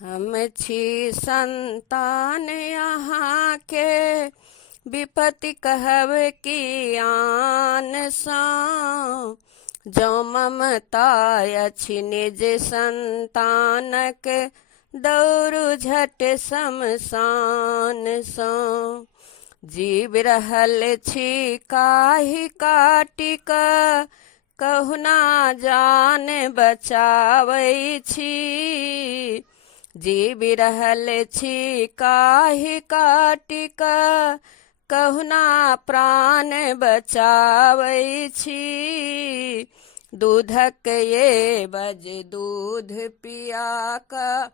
हम छी संतान यहाँ के, विपत्ति कहब की आन सा। जो ममता अछि निज संतानक, दौड़ू झट शमशान सा। जीव रहल छी काहि काटिक, कहुना जान बचाबै छी। जीव रहल छी काहि काटिक, कहुना प्राण बचाबै छी। दूधक ये बज दूध पिया कऽ,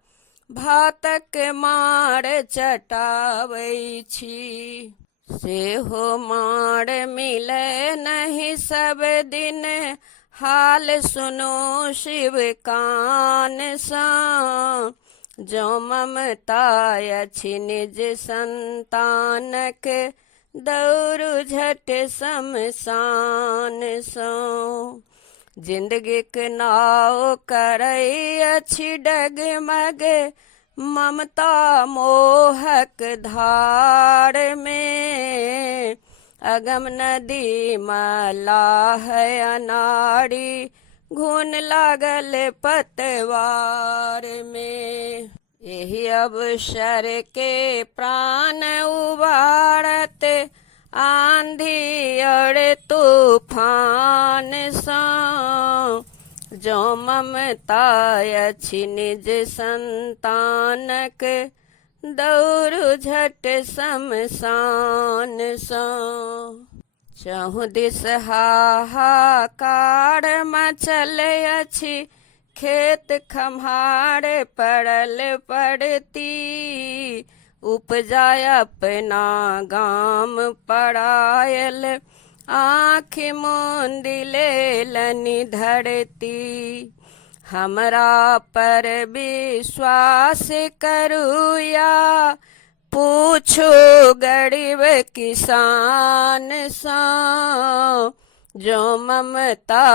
भातक मार चटाबै छी। सेहो मार मिलै नहीं सब दिन, हाल सुनो शिव कान सा। जो ममता अछि निज संतानक, दौड़ू झट शमशान सा। जिंदगीक नाव करै अछि डगमग, ममता मोहक धार में। अगम नदी मलाह अनाड़ी, घून लागल पतवार में। एहि अवसर के प्राण उबारत, आंधी और तूफान सा। जो ममता अछि निज संतानक, दौड़ू झट शमशान सा। चहु दिस हाहाकार मचल अछि, खेत खम्हार पड़ल पड़ती। उपजा अपना गाम पड़ायल, आँखि मूंद लेलनि धरती। हमरा पर विश्वास करू या पूछो गरीब किसान सा। जो ममता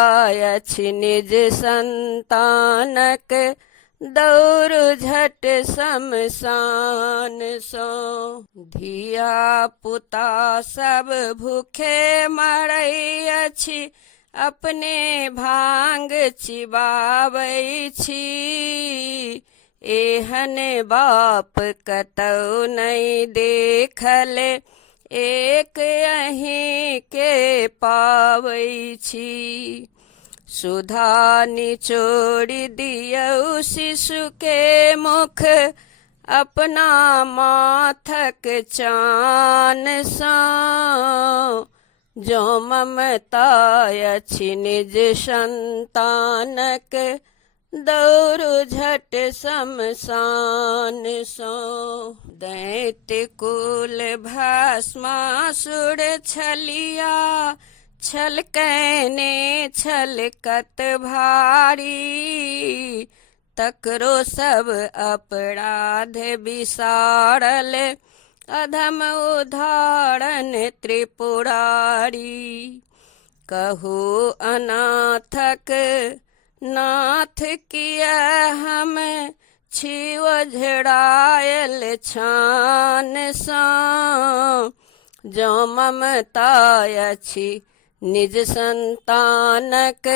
अछि निज संतानक, दौड़ू झट शमशान सा। धिया पुता सब भूखे मरै अछि, अपने भांग चिबाबै छी। एहन बाप कतौ नहीं देखल, एक अहीं के पाबै छी। सुधा निचोड़ि दियौ शिशु के मुख, अपना माथक चान सा। जो ममता अछि निज संतानक, दौड़ू झट शमशान सा। दैत्य कुल भस्मासुर छलिया, छल कैने छलकत भारी। तकरो सब अपराध बिसारल, अधम उदाहरण त्रिपुरारी। कहू अनाथक नाथ किया हम, छी ओझरायल छान सा। जो ममता अछि निज संतानक,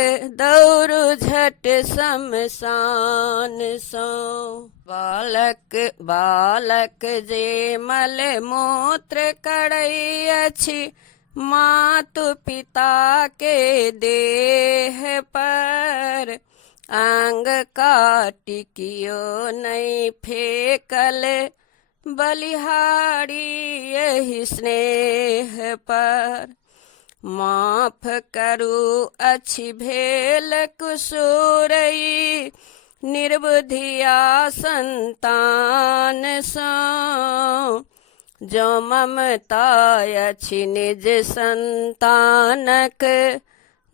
दौड़ू झट शमशान सा। बालक बालक जे मल मूत्र करै अछि, मातु पिता के देह पर। आंग काटि कियो नहीं फेकल, बलिहारी यही स्नेह पर। माफ करू अछि भेल कुसूर, निर्बुद्धिया संतान सा। जो ममता अछि निज संतानक,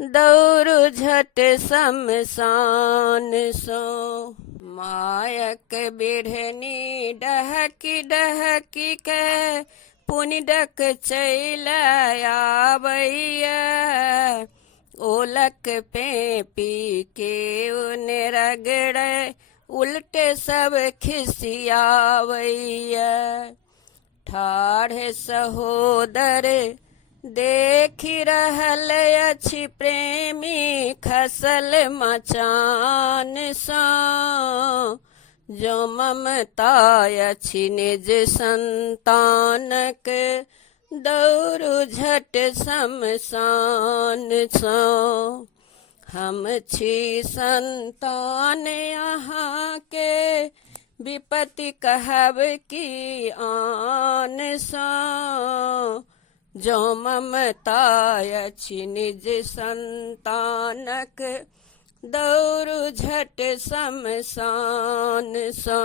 दौड़ू झट शमशान सा। मायक बिढ़नी डहकी डहकी के, पुनिडक चैल आबैया। ओलक पे पी के उन रगड़े, उल्टे सब खिसियावैया। ठाढ़े सहोदर देखि रहल अछि प्रेमी खसल मचान सा। जो ममता अछि निज संतानक दौड़ू झट शमशान सा। हम छी संतान अहाँके विपत्ति कहब की आन सा। जो ममता अछि निज संतानक दौड़ू झट शमशान सा।